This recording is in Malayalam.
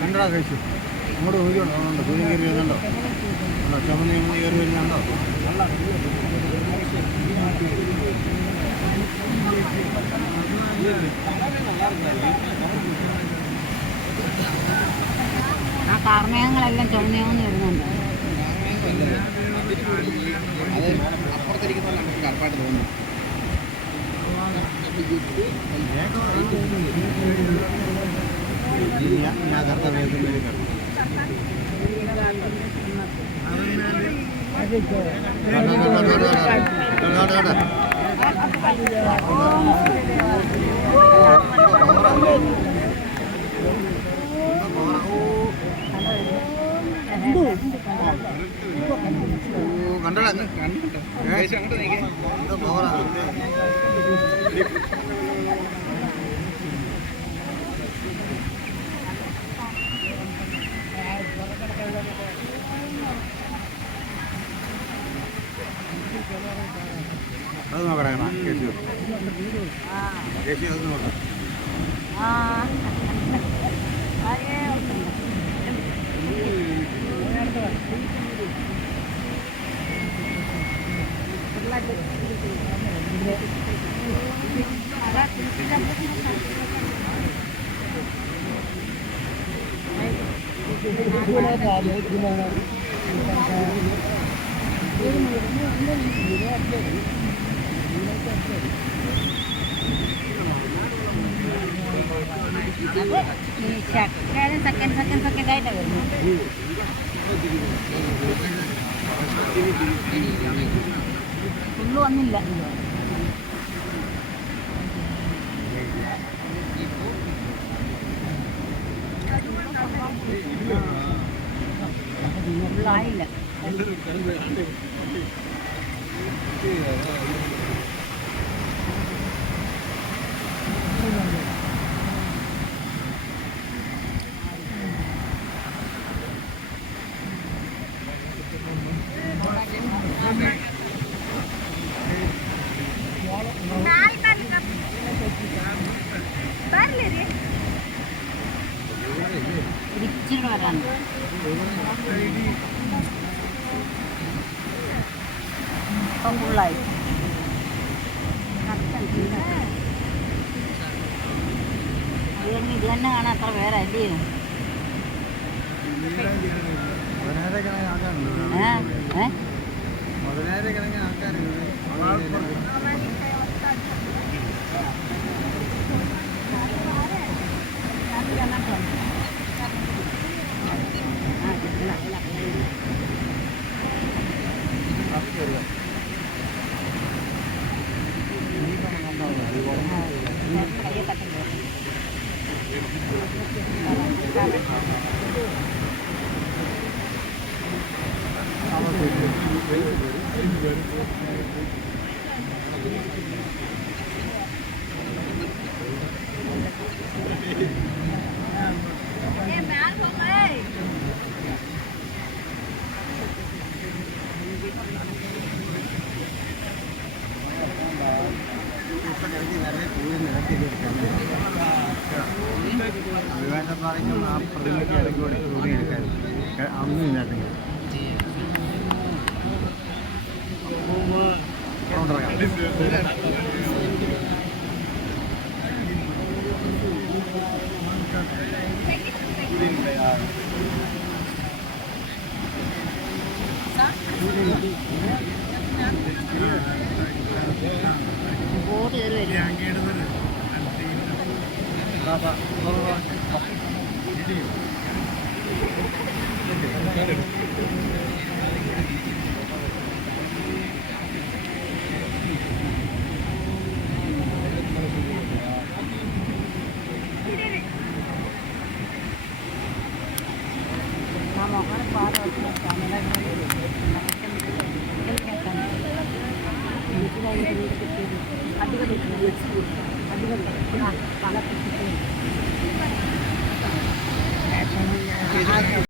കണ്ടോ കഴിച്ചു അങ്ങോട്ട് നോക്കിയോണ്ടോ സൂര്യൻ കയറി വരുന്നുണ്ടോ ചുമന്ന് കയറി വരുന്നുണ്ടോ ആ കാർമേഘങ്ങളെല്ലാം ചുമന്നേന്ന് വരുന്നുണ്ട്. അത് അപ്പുറത്തിരിക്കുന്ന നമുക്ക് കറപ്പായിട്ട് തോന്നുന്നു. ഞാൻ കറുത്ത വേഗം കണ്ടോടാ അത് നോക്കണ ചേച്ചി അത് നോക്കാം സെക്കൻഡായിട്ടാണ് വരുന്നത്. ഫുള്ള് വന്നില്ല. ഫുള്ളായില്ല. ഇച്ചിരി വരാണ്. ഇപ്പം ഫുള്ളായി. ഇത് തന്നെ കാണാൻ അത്ര പേരല്ലേ? അഭിമാനപ്പാറയ്ക്കും ആ പ്രതിമയ്ക്ക് ഇടയ്ക്കൂടെ തുണി എടുക്കാനും അന്നും ഇല്ലാട്ടെങ്കിൽ ബോട്ട് കയറി വരും. అధిక അടിപൊളി. ആ,